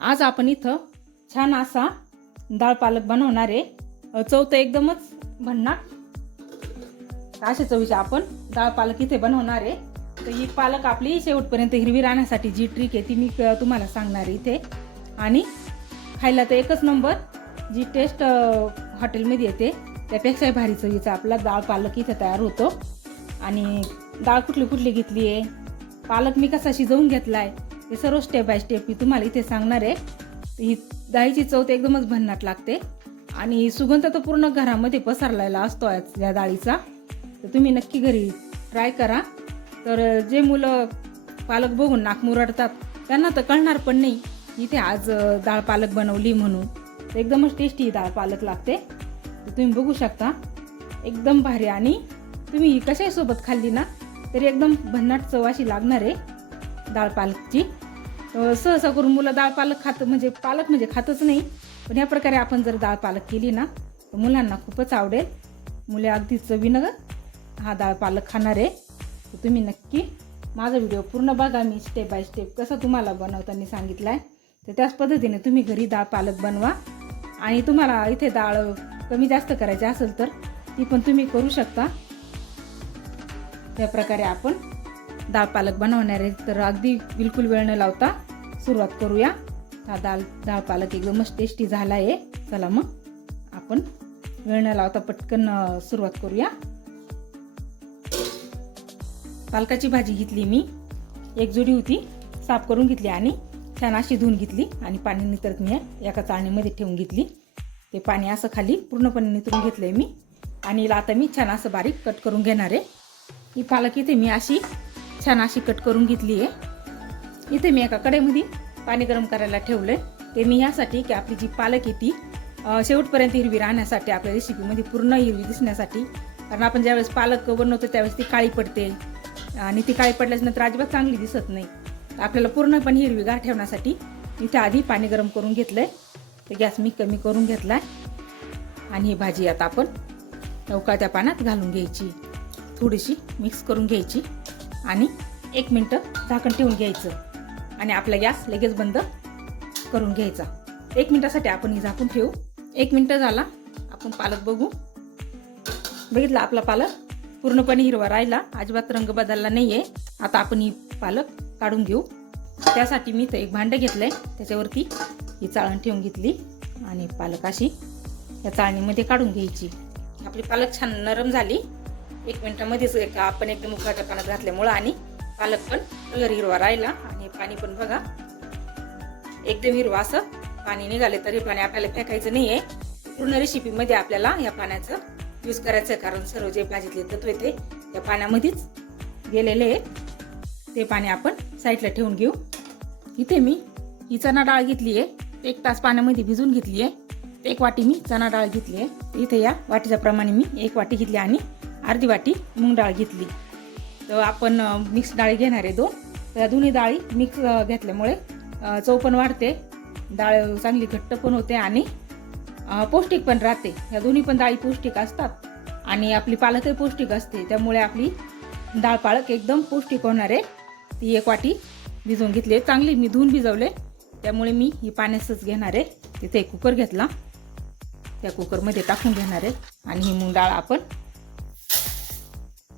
आज आपण इथं छान असा डाळ पालक बनवणार आहे। चव तर एकदमच भन्नाट अशा चवीची आपण डाळ पालक इथे बनवणार आहे। तर ही पालक आपली शेवटपर्यंत हिरवी राहण्यासाठी जी ट्रिक आहे ती मी तुम्हाला सांगणार आहे इथे। आणि खायला तर एकच नंबर, जी टेस्ट हॉटेलमध्ये येते त्यापेक्षा भारी चवीचा आपला डाळ पालक इथे तयार होतो। आणि डाळ कुठली कुठली घेतली आहे, पालक मी कसा शिजवून घेतलाय, हे सर्व स्टेप बाय स्टेप मी तुम्हाला इथे सांगणार आहे। ही डाळीची चव तर एकदमच भन्नाट लागते आणि सुगंध तर पूर्ण घरामध्ये पसरलेला असतो या डाळीचा। तर तुम्ही नक्की घरी ट्राय करा। तर जे मुलं पालक बघून नाक मुरडतात त्यांना तर कळणार पण नाही इथे आज डाळ पालक बनवली म्हणून। तर एकदमच टेस्टी डाळ पालक लागते। तर तुम्ही बघू शकता एकदम भारी, आणि तुम्ही कशाही सोबत खाल्ली ना तरी एकदम भन्नाट चव अशी लागणार आहे डाळ पालकची। सहसा करून मुलं डाळ पालक पालक म्हणजे खातच नाही, पण ह्या प्रकारे आपण जर डाळ पालक केली ना तर मुलांना खूपच आवडेल। मुले अगदी चवीनं हा डाळ पालक खाणार आहे। तर तुम्ही नक्की माझा व्हिडिओ पूर्ण बघा, मी स्टेप बाय स्टेप कसा तुम्हाला बनवताना सांगितलं आहे। तर त्याच पद्धतीने तुम्ही घरी डाळ पालक बनवा। आणि तुम्हाला इथे डाळ कमी जास्त करायची असेल तर ती पण तुम्ही करू शकता। त्या प्रकारे आपण डाळ पालक बनवणार आहे। तर अगदी बिलकुल वेळ न लावता सुरुवात करूया। हा डाळ पालक एकदमच टेस्टी झाला आहे। चला मग आपण वेळ न लावता पटकन सुरुवात करूया। पालकाची भाजी घेतली मी, एक जुडी होती, साफ करून घेतली आणि छान अशी धुवून घेतली आणि पाणी नितरत मी एका चाळणीमध्ये ठेवून घेतली। ते पाणी असं खाली पूर्णपणे नितरून घेतलंय मी आणि आता मी छान असं बारीक कट करून घेणार आहे। ही पालक इथे मी अशी छान अशी कट करून घेतली आहे। इथे मी एका कढईमध्ये पाणी गरम करायला ठेवलंय। ते मी यासाठी की आपली जी पालक आहे ती शेवटपर्यंत हिरवी राहण्यासाठी, आपल्या रेसिपीमध्ये पूर्ण हिरवी दिसण्यासाठी। कारण आपण ज्यावेळेस पालक बनवतो त्यावेळेस ती काळी पडते आणि ती काळी पडल्यानंतर अजिबात चांगली दिसत नाही। तर आपल्याला पूर्णपणे हिरवीगार ठेवण्यासाठी इथे आधी पाणी गरम करून घेतलंय। तर गॅस मी कमी करून घेतलाय आणि ही भाजी आता आपण उकळत्या पाण्यात घालून घ्यायची, थोडीशी मिक्स करून घ्यायची आणि 1 मिनिट झाकण ठेवून घ्यायचं आणि आपला गॅस लगेच बंद करून घ्यायचा। 1 मिनिटासाठी आपण ही झाकून ठेवू। 1 मिनिट झाला, आपण पालक बघू। बघितला आपला पालक पूर्णपणे हिरवा राहिला, अजिबात रंग बदलला नाहीये। आता आपण ही पालक काढून घेऊ। त्यासाठी मी एक भांडं घेतलंय, त्याच्यावरती ही चाळण ठेवून घेतली आणि पालक अशी या चाळणीमध्ये काढून घ्यायची। आपली पालक छान नरम झाली 1 मिनिटामध्येच। आपण एकदम उकळत्या पाण्यात घातल्यामुळं आणि पालक पण कलर हिरवा राहिला आणि पाणी पण बघा एकदम हिरवा असं पाणी निघाले। तरी पाणी आपल्याला फेकायचं नाहीये, पूर्ण रेसिपीमध्ये आपल्याला या पाण्याचं यूज करायचं आहे। कारण सर्व जे भाजीतले तत्व ते या पाण्यामध्येच गेलेले आहे। ते पाणी आपण साईडला ठेवून घेऊ। इथे मी ही चणा डाळ घेतली आहे, 1 तास पाण्यामध्ये भिजून घेतली आहे। 1 वाटी मी चणा डाळ घेतली आहे। इथे या वाटीच्या प्रमाणे मी 1 वाटी घेतली आणि अर्धी वाटी मूग डाळ घेतली। तर आपण मिक्स डाळी घेणार आहे 2। तर या दोन्ही डाळी मिक्स घेतल्यामुळे चव पण वाढते, डाळ चांगली घट्ट पण होते आणि पौष्टिक पण राहते। या दोन्ही पण डाळी पौष्टिक असतात आणि आपली पालकही पौष्टिक असते, त्यामुळे आपली डाळ पालक एकदम पौष्टिक होणार आहे। ती 1 वाटी भिजवून घेतली, चांगली मी धुवून भिजवले, त्यामुळे मी ही पाण्यातच घेणार आहे। तिथे एक कुकर घेतला, त्या कुकरमध्ये टाकून घेणार आहे आणि ही मूग डाळ आपण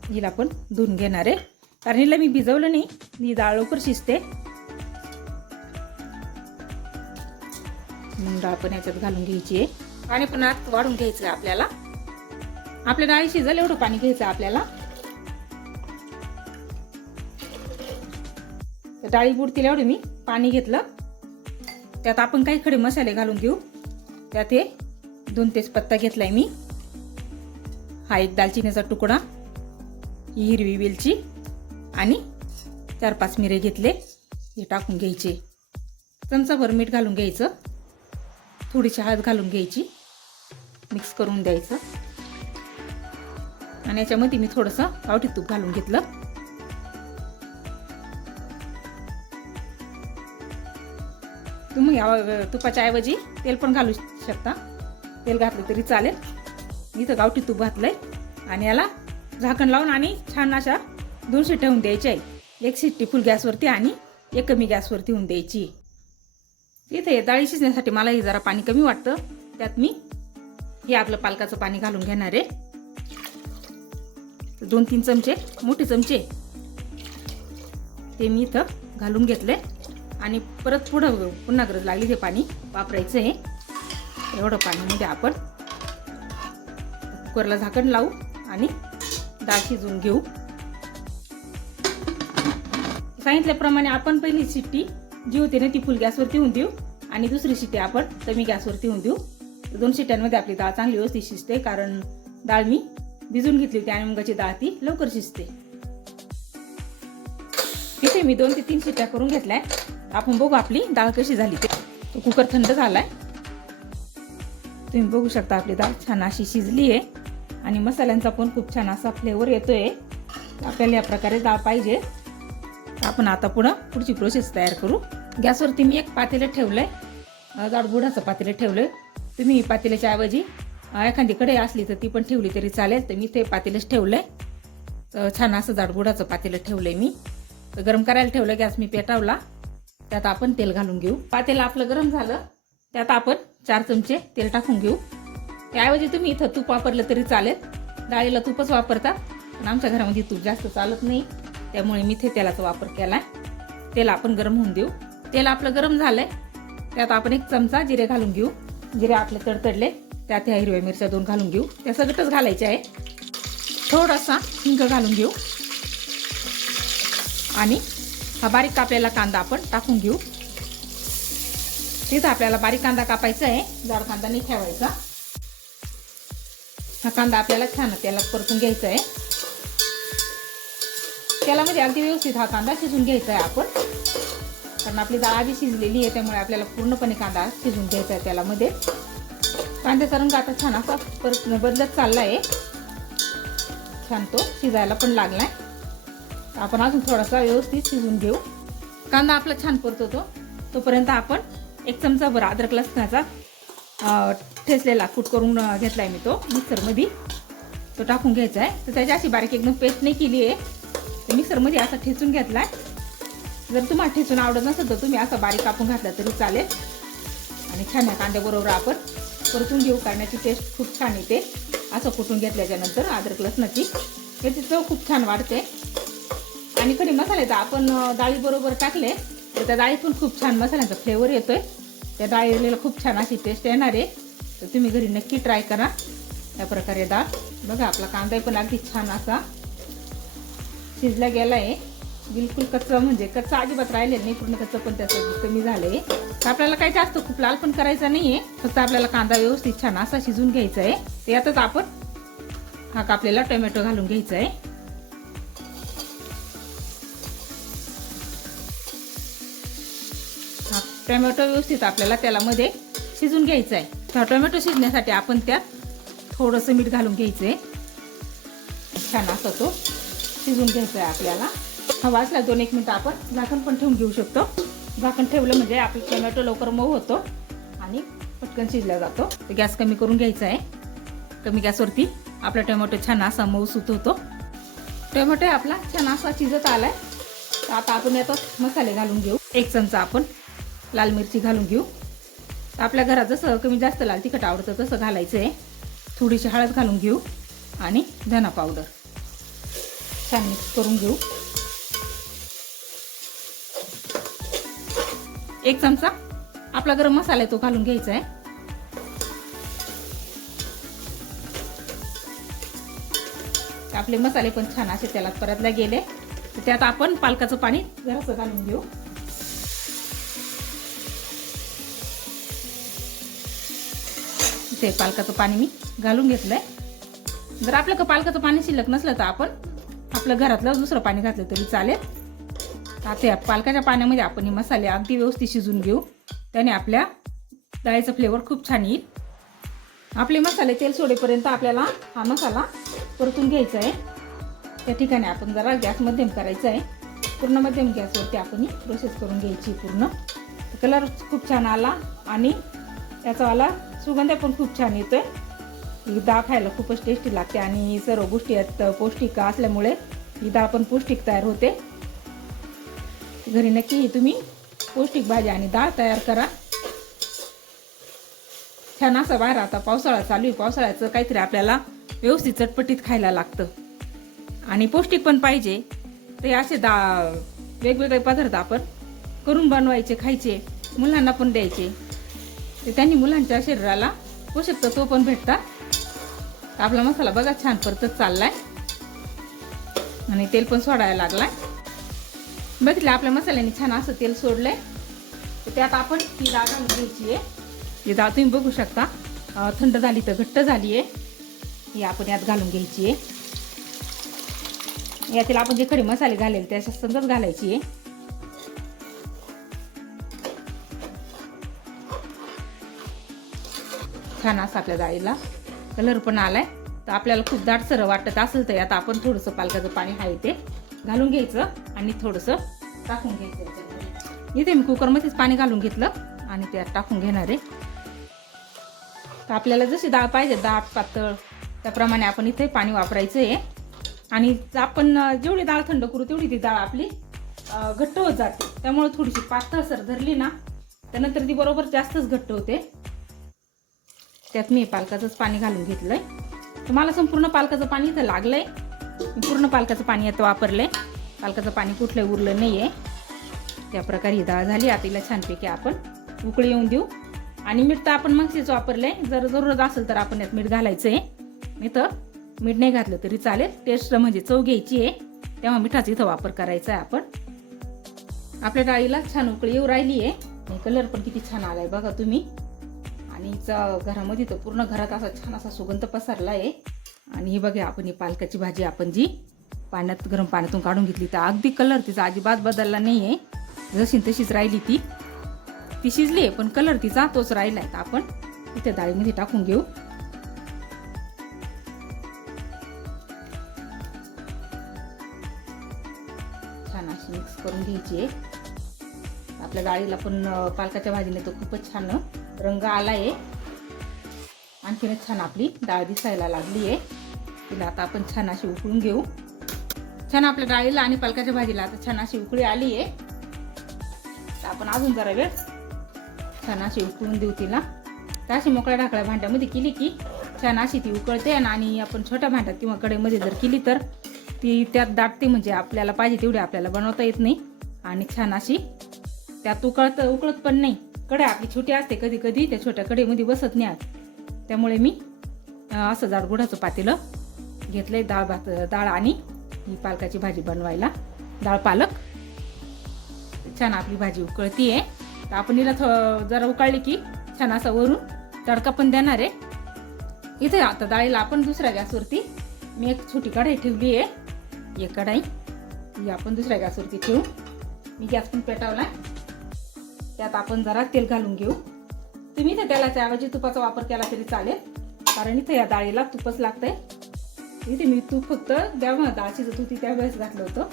हिला पण धुवून घेणार आहे, कारण हिला मी भिजवलं नाही, ही डाळ लवकर शिजते। मूग डाळ पण ह्याच्यात घालून घ्यायची आहे। पाणी पण आत वाढून घ्यायचं आहे आपल्याला, आपल्या डाळी शिजेल एवढं पाणी घ्यायचं आपल्याला। तर डाळी बुडतील एवढे मी पाणी घेतलं। त्यात आपण काही खडे मसाले घालून घेऊ। त्यात हे 2 तेजपत्ता घेतलाय मी, हा 1 दालचिनीचा तुकडा, ही हिरवी वेलची आणि 4-5 मिरे घेतले, हे टाकून घ्यायचे। चमचाभर मीठ घालून घ्यायचं, थोडीशी हळद घालून घ्यायची, मिक्स करून द्यायचं आणि याच्यामध्ये मी थोडंसं गावठी तूप घालून घेतलं। तुम्ही तुपाच्या ऐवजी तेल पण घालू शकता, तेल घातलं तरी चालेल। मी तर गावठी तूप घातलंय आणि याला झाकण लावून आणि छान अशा 2 शिट्ट्या होऊन द्यायच्या आहे। 1 शिट्टी फुल गॅसवरती आणि 1 कमी गॅसवरती होऊन द्यायची। इथे डाळी शिजण्यासाठी मला हे जरा पाणी कमी वाटतं, त्यात मी हे आपलं पालकाचं पाणी घालून घेणार आहे. 2-3 चमचे, मोठे चमचे ते मी इथं घालून घेतले. आणि परत पुन्हा गरज लागली ते पाणी वापरायचं आहे. एवढं पाण्यामध्ये आपण कुकरला झाकण लावू आणि डाळ शिजवून घेऊ. सांगितल्याप्रमाणे आपण पहिली शिट्टी जी होती ना ती फुल गॅसवरती होऊन देऊ आणि दुसरी शिट्टी आपण कमी गॅसवरती होऊन देऊ. 2 शिट्ट्यांमध्ये आपली डाळ चांगली व्यवस्थित शिजते, कारण डाळ मी भिजून घेतली होती आणि मुगाची डाळ ती लवकर शिजते. इथे मी 2 ते 3 शिट्ट्या करून घेतल्या. आपण बघू आपली डाळ कशी झाली ते. तो कुकर थंड झालाय. तुम्ही बघू शकता आपली डाळ छान अशी शिजली आहे आणि मसाल्यांचा पण खूप छान असा फ्लेवर येतोय. आपल्याला या प्रकारे डाळ पाहिजे. आपण आता पुढची प्रोसेस तयार करू. गॅसवरती मी एक पातेलं ठेवलंय, जाड बुडाचं पातेलं ठेवलंय. तुम्ही पातेल्याच्या ऐवजी एखादी कढई असली तर ती पण ठेवली तरी चालेल. तर मी ते पातेलंच ठेवलंय. छान असं जाड बुडाचं पातेलं ठेवलंय मी. तर गरम करायला ठेवलं. गॅस मी पेटवला. त्यात आपण तेल घालून घेऊ. पातेलं आपलं गरम झालं, त्यात आपण 4 चमचे तेल टाकून घेऊ. त्याऐवजी तुम्ही इथं तूप वापरलं तरी चालेल. डाळीला तूपच वापरतात, पण आमच्या घरामध्ये तूप जास्त चालत नाही, त्यामुळे मी इथे तेलाचा वापर केलाय. तेल आपण गरम होऊन देऊ. तेल आपलं गरम झालंय, त्यात आपण 1 चमचा जिरे घालून घेऊ. जिरे आपले तडतडले, त्यात ह्या हिरव्या मिरच्या 2 घालून घेऊ. त्या सगळंच घालायचे आहे. थोडासा हिंग घालून घेऊ आणि हा बारीक कापलेला कांदा आपण टाकून घेऊ. तिथं आपल्याला बारीक कांदा कापायचा आहे, जाड कांदा नाही ठेवायचा. हा कांदा आपल्याला छान तेलात परतून घ्यायचा आहे. तेलामध्ये अगदी व्यवस्थित हा कांदा शिजून घ्यायचा आहे आपण, कारण आपली डाळ आधी शिजलेली आहे, त्यामुळे आपल्याला पूर्णपणे कांदा शिजून घ्यायचा आहे तेलामध्ये. कांद्याचा रंग आता छान असा परत बदलत चालला आहे. छान तो शिजायला पण लागलाय. आपण अजून थोडासा व्यवस्थित शिजून घेऊ. कांदा आपला छान परततो तोपर्यंत आपण 1 चमचा भर अद्रक लसणाचा ठेचलेला कूट करून घेतलाय मी, तो मिक्सरमध्ये तो टाकून घ्यायचा आहे. तर त्याची अशी बारीक एकदम पेस्ट नाही केली आहे, तर मिक्सरमध्ये असा ठेचून घेतलाय. जर तुम्हाला ठेचून आवडत नसेल तर तुम्ही असा बारीक कापून घातला तरी चालेल. आणि छान या कांद्याबरोबर आपण परतून घेऊ. करण्याची टेस्ट खूप छान येते असं कुटून घेतल्याच्या नंतर. अद्रक लसणाची याची चव खूप छान वाढते. आणि कधी मसाले तर आपण डाळीबरोबर टाकले तर त्या डाळीतून खूप छान मसाल्यांचा फ्लेवर येतोय. त्या डाळीला खूप छान अशी टेस्ट येणार आहे. तर तुम्ही घरी नक्की ट्राय करा या प्रकारे डाळ. बघा आपला कांदा पण अगदी छान असा शिजला गेला आहे. बिलकुल कच्चा म्हणजे कच्चा अजिबात राहिलेलं नाही, पूर्ण कच्चं पण त्याचं कमी झालंय. तर आपल्याला काही जास्त खूप लाल पण करायचा नाहीये, फक्त आपल्याला कांदा व्यवस्थित छान असा शिजून घ्यायचा आहे. त्यातच आपण हा कापलेला टोमॅटो घालून घ्यायचा आहे. हा टोमॅटो व्यवस्थित आपल्याला तेलामध्ये शिजून घ्यायचा आहे. हा टोमॅटो शिजण्यासाठी आपण त्यात थोडंसं मीठ घालून घ्यायचं आहे. छान असा तो शिजून घ्यायचा आहे आपल्याला. हवा असला 2-1 मिनिटं आपण झाकण पण ठेवून घेऊ शकतो. झाकण ठेवलं म्हणजे आपला टोमॅटो लवकर मऊ होतो आणि पटकन शिजला जातो. तर गॅस कमी करून घ्यायचा आहे. कमी गॅसवरती आपला टोमॅटो छान असा मऊ सुत होतो. टोमॅटो आपला छान असा शिजत आलाय. तर आता आपण यात मसाले घालून घेऊ. 1 चमचा आपण लाल मिरची घालून घेऊ. आपल्या घरात जसं कमी जास्त लाल तिखट आवडतं तसं घालायचं आहे. थोडीशी हळद घालून घेऊ आणि धना पावडर छान मिक्स करून घेऊ. 1 चमचा आपला गरम मसाला आहे तो घालून घ्यायचा आहे. आपले मसाले पण छान असे तेलात परतले गेले. तर त्यात आपण पालकाचं पाणी जरासं घालून घेऊ. ते पालकाचं पाणी मी घालून घेतलंय. जर आपलं पालकाचं पाणी शिल्लक नसलं तर आपण आपलं घरातलं दुसरं पाणी घातलं तरी चालेल. आता या पालकाच्या पाण्यामध्ये आपण हे मसाले अगदी व्यवस्थित शिजून घेऊ. त्याने आपल्या डाळीचा फ्लेवर खूप छान येईल. आपले मसाले तेल सोडेपर्यंत आपल्याला हा मसाला परतून घ्यायचा आहे. त्या ठिकाणी आपण जरा गॅस मध्यम करायचा आहे. पूर्ण मध्यम गॅसवरती आपण ही प्रोसेस करून घ्यायची पूर्ण. कलर खूप छान आला आणि त्याचावाला सुगंध पण खूप छान येतोय. ही डाळ खायला खूपच टेस्टी लागते आणि सर्व गोष्टी यात पौष्टिक असल्यामुळे ही डाळ पण पौष्टिक तयार होते. घरी नक्की तुम्ही पौष्टिक भाजी आणि डाळ तयार करा. छान असं बाहेर आता पावसाळा चालू आहे, पावसाळ्याचं काहीतरी आपल्याला व्यवस्थित चटपटीत खायला लागतं आणि पौष्टिक पण पाहिजे. ते असे वेगवेगळे पदार्थ आपण करून बनवायचे, खायचे, मुलांना पण द्यायचे. ते त्यांनी मुलांच्या शरीराला पोषक तत्व पण भेटतात. आपला मसाला बघा छान परतत चाललाय आणि तेल पण सोडायला लागलाय. बघितलं आपल्या मसाल्याने छान असं तेल सोडलंय. तर त्यात आपण ही डाळ घालून घ्यायची आहे. ही डाळ तुम्ही बघू शकता थंड झाली तर घट्ट झाली आहे. ही आपण यात घालून घ्यायची आहे. यातील आपण जे खडे मसाले घालेल त्याच्या संगच घालायची आहे. छान असं आपल्या डाळीला कलर पण आलाय. तर आपल्याला खूप दाटसर वाटत असेल तर यात आपण थोडंसं पालकाचं पाणी आहे ते घालून घ्यायचं आणि थोडंसं टाकून घ्यायचं. इथे मी कुकरमध्येच पाणी घालून घेतलं आणि त्यात टाकून घेणार आहे. तर आपल्याला जशी डाळ पाहिजे दाट पातळ त्याप्रमाणे आपण इथे पाणी वापरायचं आहे. आणि आपण जेवढी डाळ थंड करू तेवढी ती डाळ आपली घट्ट होत जाते. त्यामुळे थोडीशी पातळसर धरली ना त्यानंतर ती बरोबर जास्तच घट्ट होते. त्यात मी पालकाचंच पाणी घालून घेतलंय. तर मला संपूर्ण पालकाचं पाणी इथं लागलंय. मी पूर्ण पालकाचं पाणी आता वापरलंय. पालकाचं पाणी कुठलंही उरलं नाहीये. त्या प्रकारे ही डाळ झाली. आता तिला छानपैकी आपण उकळी येऊन देऊ. आणि मीठ तर आपण मगशीच वापरलंय. जर जरूरत असेल तर आपण यात मीठ घालायचंय. इथं मीठ नाही घातलं तरी चालेल. टेस्ट म्हणजे चव घ्यायची आहे तेव्हा मिठाचा इथं वापर करायचा आहे आपण. आपल्या डाळीला छान उकळी येऊ राहिली आहे. आणि कलर पण किती छान आलाय बघा तुम्ही. आणि घरामध्ये तर पूर्ण घरात असा छान असा सुगंध पसरला आहे. आणि ही बघा आपण ही पालकाची भाजी आपण जी गरम पाण्यातून काढून घेतली तर अगदी कलर तिचा अजिबात बदलला नाही आहे. जशी तशीच राहिली ती शिजली आहे पण कलर तिचा तोच राहिला आहे. तर आपण इथे डाळीमध्ये टाकून घेऊ. छान अशी मिक्स करून घ्यायची आहे. आपल्या डाळीला पण पालकाच्या भाजीने तर खूपच छान रंग आला आहे. आणखीनच छान आपली डाळ दिसायला लागली आहे. तिला आता आपण छान अशी उकळून घेऊ. छान आपल्या डाळीला आणि पालकाच्या भाजीला आता छान अशी उकळी आली आहे. तर आपण अजून जरा वेळ छान अशी उकळून देऊ तिला. तर अशी मोकळ्या ढाकळ्या भांड्यामध्ये केली की छान अशी ती उकळते. आणि आपण छोट्या भांड्यात किंवा कढईमध्ये जर केली तर ती त्यात दाटते. म्हणजे आपल्याला पाहिजे तेवढी आपल्याला बनवता येत नाही. आणि छान अशी त्यात उकळत पण नाही. कढई आपली छोटी असते कधी कधी त्या छोट्या कढईमध्ये बसत नाही आत. त्यामुळे मी असं जाड गुढाचं पातेलं घेतलंय डाळ आणि ही पालकाची भाजी बनवायला. डाळ पालक छान आपली भाजी उकळती आहे. तर आपण हिला जरा उकळली की छान असा वरून तडका पण देणार आहे. इथे आता डाळीला आपण दुसऱ्या गॅसवरती मी एक छोटी कढई ठेवली आहे. एक कढई ही आपण दुसऱ्या गॅसवरती ठेवू. मी गॅस पण पेटवला. त्यात आपण जरा तेल घालून घेऊ. तुम्ही इथे तेलाच्या ऐवजी तुपाचा वापर केला तरी चालेल कारण इथे या डाळीला तुपच लागतंय. इथे मी तूप फक्त जेव्हा डाळ शिजत होती त्यावेळेस घातलं होतं.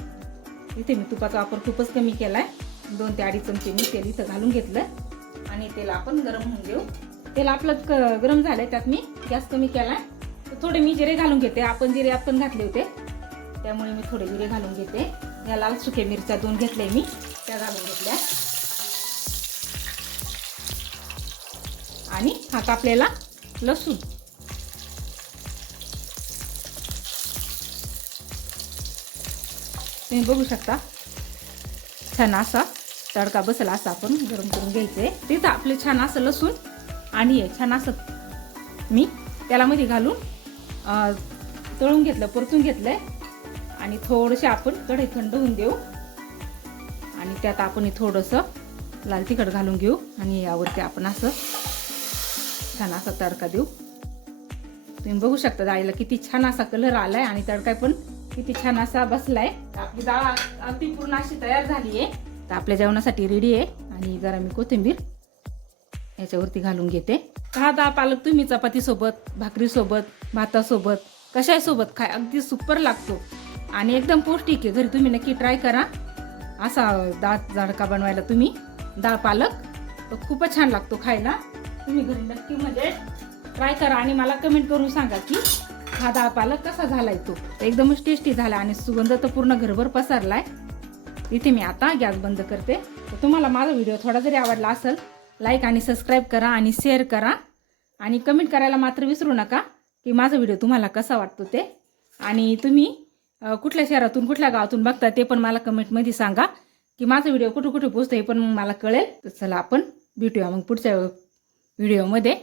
इथे मी तुपाचा वापर खूपच कमी केलाय. 2 ते 2.5 चमचे मी तेल इथं घालून घेतलं आणि तेल आपण गरम होऊन घेऊ. तेल आपलं गरम झालंय. त्यात मी गॅस कमी केलाय. तर थोडे मी जिरे घालून घेते. आपण जिरे यात पण घातले होते त्यामुळे मी थोडे जिरे घालून घेते. या लाल सुके मिरच्या 2 घेतल्या मी त्या घालून घेतल्या. आणि हा कापलेला लसूण तुम्ही बघू शकता. छान असा तडका बसला असा आपण गरम करून घ्यायचंय. तिथं आपले छान असं लसूण आणि छान असं मी त्यालामध्ये घालून तळून घेतलं, परतून घेतलंय. आणि थोडंसं आपण कढई थंड होऊन देऊ. आणि त्यात आपण थोडंसं लाल तिखट घालून घेऊ आणि यावरती आपण असं छान असा तडका देऊ. तुम्ही बघू शकता डाळीला किती छान असा कलर आलाय आणि तडका पण किती छान असा बसलाय. आपली डाळ अगदी पूर्ण अशी तयार झाली आहे. तर आपल्या जेवणासाठी रेडी आहे. आणि जरा मी कोथिंबीर याच्यावरती घालून घेते. हा डाळ पालक तुम्ही चपातीसोबत, भाकरीसोबत, भातासोबत, कशासोबत खाय अगदी सुपर लागतो आणि एकदम पौष्टिक आहे. घरी तुम्ही नक्की ट्राय करा. असा तडका बनवायला तुम्ही डाळ पालक तर खूपच छान लागतो खायला. तुम्ही घरी नक्की म्हणजे ट्राय करा आणि मला कमेंट करून सांगा की हा डाळ पालक कसा झालाय. तो एकदमच टेस्टी झाला आणि सुगंध तर पूर्ण घरभर पसरलाय. इथे मी आता गॅस बंद करते. तर तुम्हाला माझा व्हिडिओ थोडा जरी आवडला असेल लाईक आणि सबस्क्राईब करा आणि शेअर करा. आणि कमेंट करायला मात्र विसरू नका की माझा व्हिडिओ तुम्हाला कसा वाटतो ते. आणि तुम्ही कुठल्या शहरातून कुठल्या गावातून बघता ते पण मला कमेंटमध्ये सांगा की माझा व्हिडिओ कुठे कुठे पोहोचतो हे पण मग मला कळेल. तर चला आपण भेटूया मग पुढच्या व्हिडिओमध्ये.